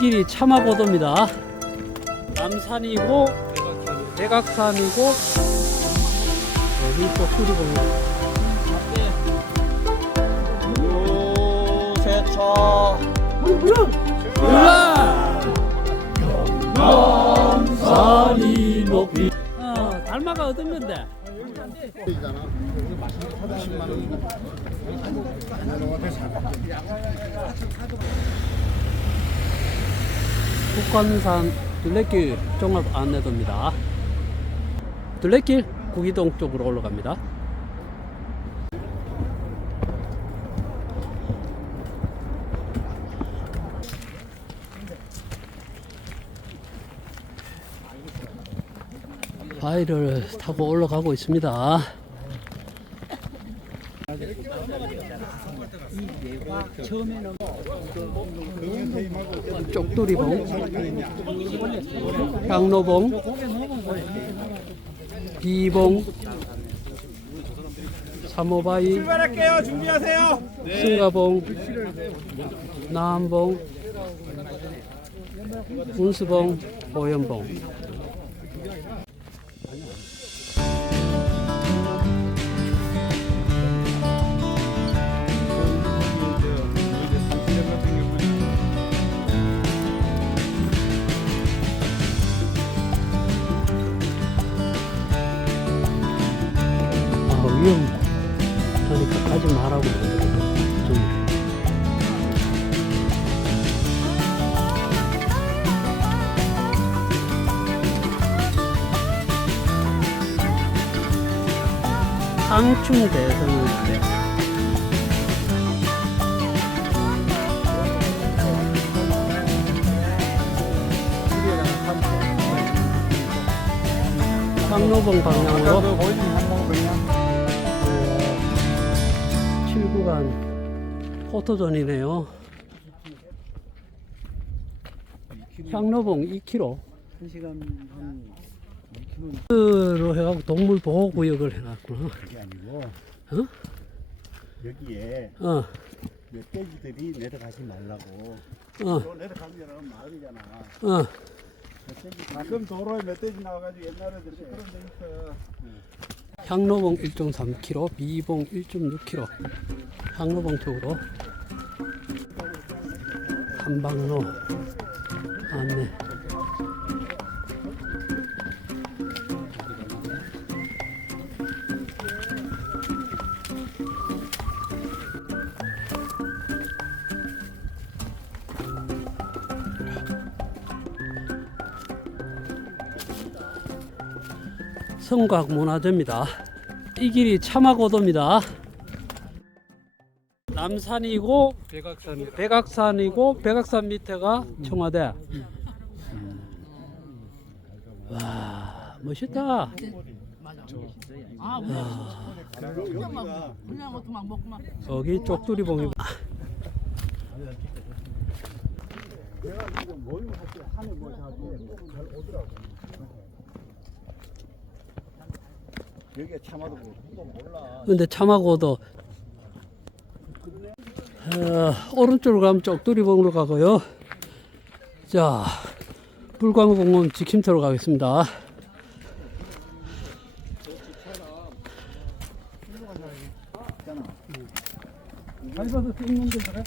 길이 참화고도입니다. 남산이고 대각산이고 여기 쪽두리봉. 세차 올라! 남산이 높이. 어, 달마가 얻으면데. 북한산 둘레길 종합 안내도입니다. 둘레길 구기동 쪽으로 올라갑니다. 바위를 타고 올라가고 있습니다. 쪽두리봉, 향로봉, 비봉, 사모바위, 출발할게요 준비하세요 승가봉, 남봉, 운수봉, 보현봉. 위험하니까 가지 말라고. 좀. 상충 대성인데 상로봉 방향으로 7구간 포토존이네요. 향로봉 2km. 1시간 한로 해갖고 동물 보호 구역을 해놨구나. 그게 아니고 어? 여기에 어, 멧돼지들이 내려가지 말라고 어, 또 내려가면 마을이잖아 어. 멧돼지 가끔 도로에 멧돼지 나와가지고 옛날에 그런 데 있어요 향로봉 1.3km, 비봉 1.6km. 향로봉 쪽으로 한방로 안내. 성곽 문화재입니다. 이 길이 참화고도입니다. 남산이고 백악산, 백악산이고 백악산 밑에가 청와대. 와 멋있다. 그냥 것도 막 먹고 막 여기 쪽두리 봉이. 여기가 참아도 또 몰라 근데 참화고도 어, 오른쪽으로 가면 쪽두리봉으로 가고요. 자 불광공원 지킴터로 가겠습니다. 그래?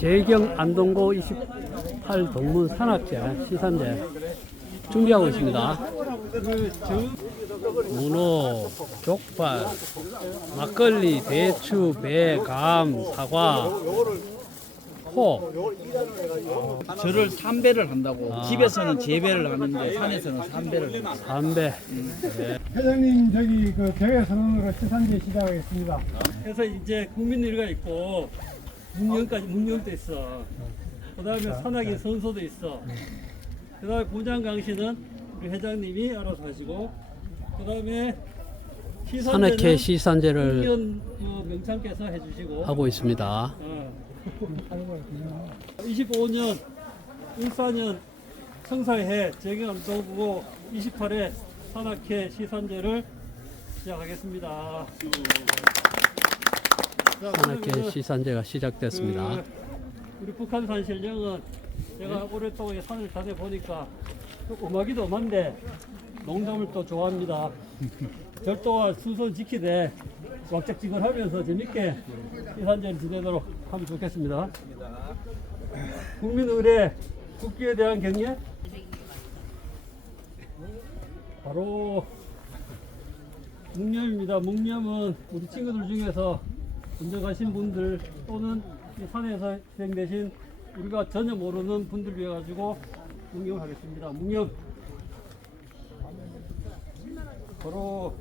재경 안동고 28 동문 산악제 시산제 준비하고 있습니다. 문어, 족발, 막걸리, 배추, 배, 감, 사과, 호. 저를 삼배를 한다고 아. 집에서는 재배를 하는데 산에서는 삼배를 해요. 담배. 회장님 저기 그 대회 선언으로 시산제 시작하겠습니다. 그래서 이제 국민일가 있고 문경까지 문경도 있어. 그다음에 산악인 선소도 있어. 그 다음에 고장강시는 우리 회장님이 알아서 하시고 그 다음에 산악회 시산제를 어, 명창께서 해주시고 하고 있습니다. 어. 25년 14년 성사해 재경암동구 28회 산악회 시산제를 시작하겠습니다. 산악회 시산제가 시작됐습니다. 그 우리 북한산 신령은 제가 오랫동안 산을 다녀 보니까 또 음악이도 엄한데 농담을 또 좋아합니다. 절도와 순선 지키되 왁작지근하면서 재밌게 시산제를 지내도록 하면 좋겠습니다. 국민 의례 국기에 대한 경례 바로 묵념입니다. 묵념은 우리 친구들 중에서 먼저 가신 분들 또는 이 산에서 희생되신 우리가 전혀 모르는 분들 위해 가지고 묵념을 하겠습니다. 묵념. 바로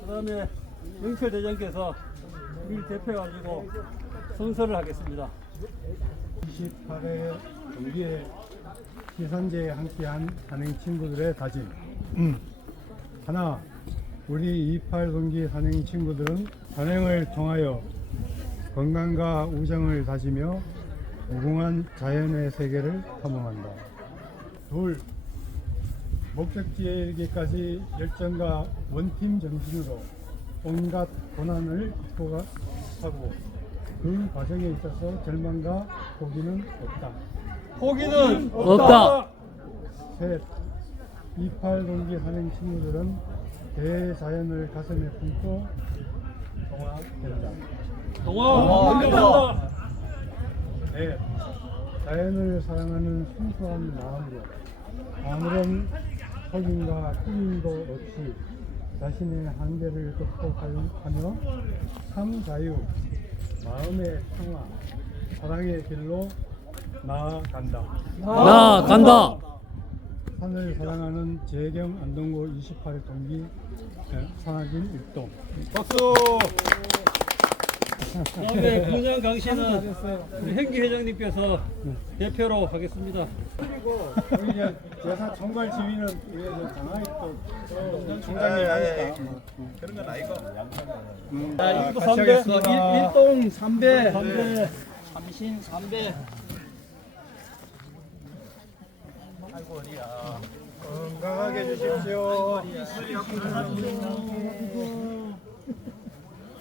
그다음에 영철 대장께서 우리를 대표해 가지고 선서를 하겠습니다. 28회 동기의 시산제에 함께한 산행 친구들의 다짐. 하나, 우리 28 동기 산행 친구들은 산행을 통하여 건강과 우정을 다지며 무궁한 자연의 세계를 탐험한다. 둘, 목적지에 이르기까지 열정과 원팀 정신으로 온갖 고난을 극복하고 그 과정에 있어서 절망과 포기는 없다. 포기는 없다. 셋, 28 동기 산행 친구들은 대자연을 가슴에 품고 동화된다. 동화 운동한다. 넷, 자연을 사랑하는 순수한 마음으로 아무런 속임과 꾸밈도 없이 자신의 한계를 극복하며 참 자유, 마음의 평화, 사랑의 길로 나아간다. 나간다. 산을 사랑하는 재경 안동고 28회 동기 산악인 일동 다음에 군양 강신은 우리 행기 회장님께서 대표로 하겠습니다. 우리 이제 제사 총괄 지휘는 저 장하이 또 총장님 하니까? 그런 건 아니고. 자, 아, 같이 3배, 하겠습니다. 일, 일동 3배, 담배. 삼신 3배. 건강하게 해주십시오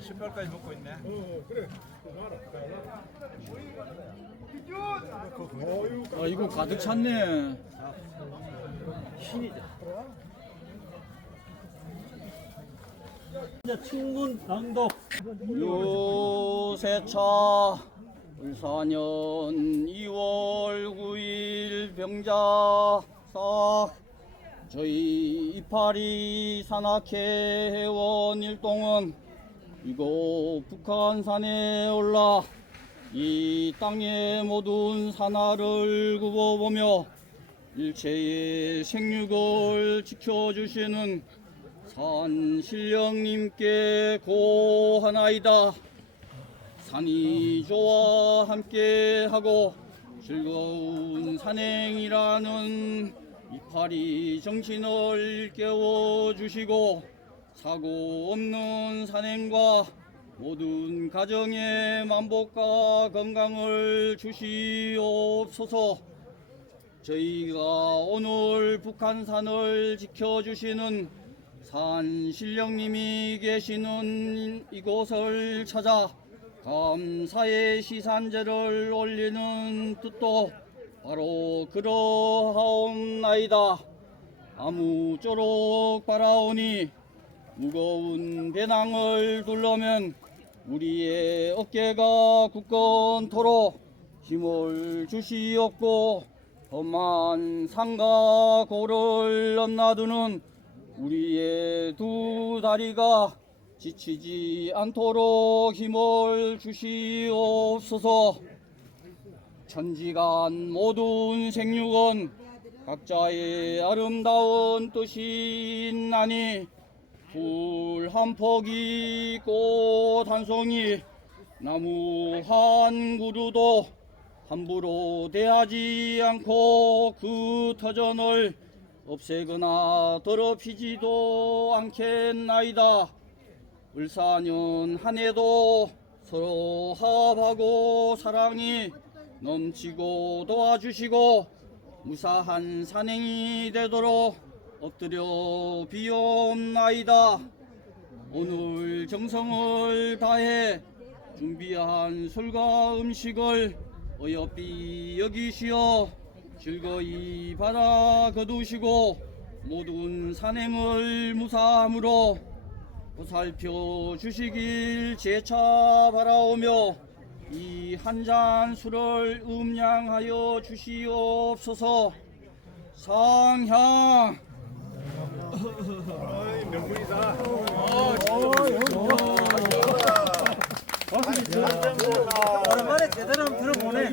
신발까지 먹고 있네. 아, 이거 가득 찼네. 이제 충문 낭독 요세차 울산년 2월 9일 병자사 저희 이파리 산악회 회원 일동은 이곳 북한산에 올라 이 땅의 모든 산하를 굽어보며 일체의 생육을 지켜주시는 산 신령님께 고하나이다. 산이 좋아 함께하고 즐거운 산행이라는 이파리 정신을 깨워주시고 사고 없는 산행과 모든 가정의 만복과 건강을 주시옵소서. 저희가 오늘 북한산을 지켜주시는 산 신령님이 계시는 이곳을 찾아 감사의 시산제를 올리는 뜻도 바로 그러하옵나이다. 아무쪼록 바라오니 무거운 배낭을 둘러면 우리의 어깨가 굳건토록 힘을 주시옵고 험한 산과 고를 넘나드는 우리의 두 다리가 지치지 않도록 힘을 주시옵소서. 천지간 모든 생육은 각자의 아름다운 뜻이 있나니 불한 포기 꽃 한 송이 나무 한 그루도 함부로 대하지 않고 그 터전을 없애거나 더럽히지도 않겠나이다. 을사년 한 해도 서로 화합하고 사랑이 넘치고 도와주시고 무사한 산행이 되도록 엎드려 비옵나이다. 오늘 정성을 다해 준비한 술과 음식을 어여삐 여기시어 즐거이 받아 거두시고 모든 산행을 무사함으로 보살펴 주시길 재차 바라오며 이 한 잔 술을 음량하여 주시옵소서 상향 오랜만에 제대로 한번 들어보네.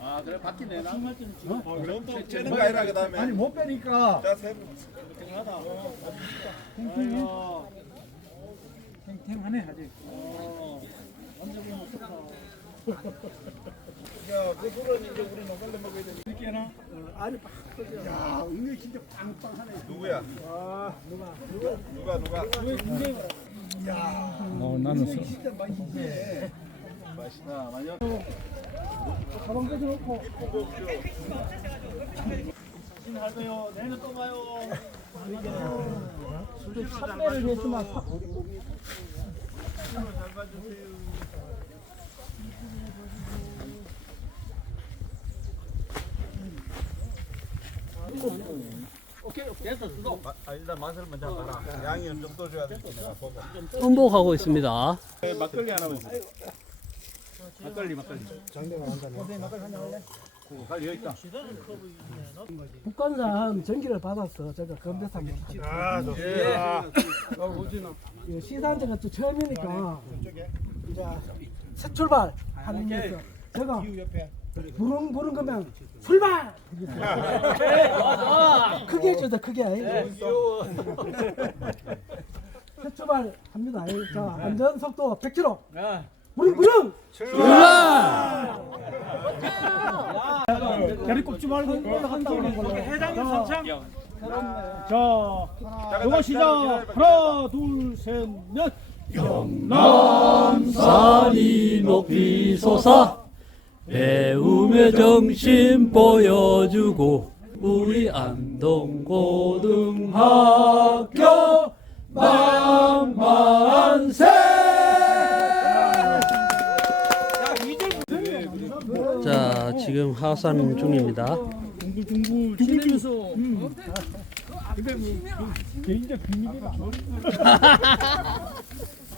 아 그래 바퀴 내놔 쟤는 거 아니라 그다음에. 아니 못 빼니까 자, 세 탱탱하네 아직. 야, 그 술은 이제 우리 먹을 하나? 야 은근 진짜 빵빵하네 누구야? 누가 누가? 어 나는 써. 진짜 맛있지 맛있나? 많이 가방 꺼져놓고. 참배를 했지만 아, 일단 맛을 먼저 봐라. 양이 어느 정도 줘야 될지 내가 보고. 음복하고 있습니다. 막걸리 하나만. 막걸리 막걸리. 갈 여기 있다. 북한산 전기를 받았어. 제가 건배상에. 아. 예, 시상제가 또 처음이니까 이제 새 출발 하는 거죠. 제가 부릉 부릉 거면 출발. 크게 해줘도 크게. 새 출발 합니다. 자 안전 속도 100km. 부릉 부릉. 다리 꼽지 말고 올라간다 그런 걸로. 회장님 선창. 자, 요거 시작. 하나, 둘, 셋, 넷. 산이 높이 솟아 배움의 정신 보여주고 우리 안동고등학교 만만세 자 지금 하산 중입니다. 개인적 비밀이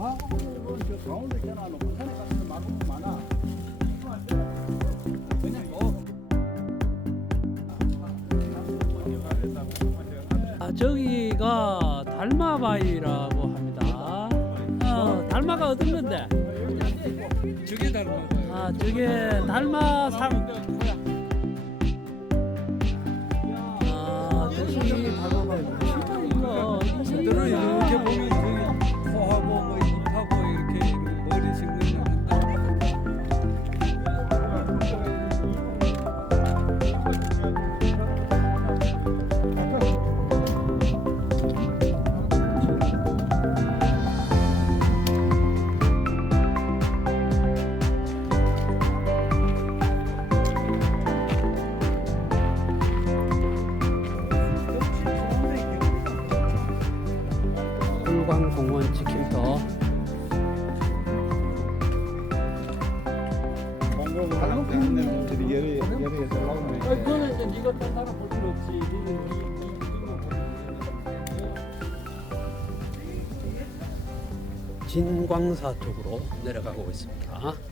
다. 가운데 켜놔놓고 산에 가면 마구 많아 아, 저기가 달마바위라고 합니다. 어, 달마가 어떤 건데? 저게 달마. 아, 저게 달마 상. 아, 저기 달마바위. 니, 니, 진광사 쪽으로 내려가고 있습니다.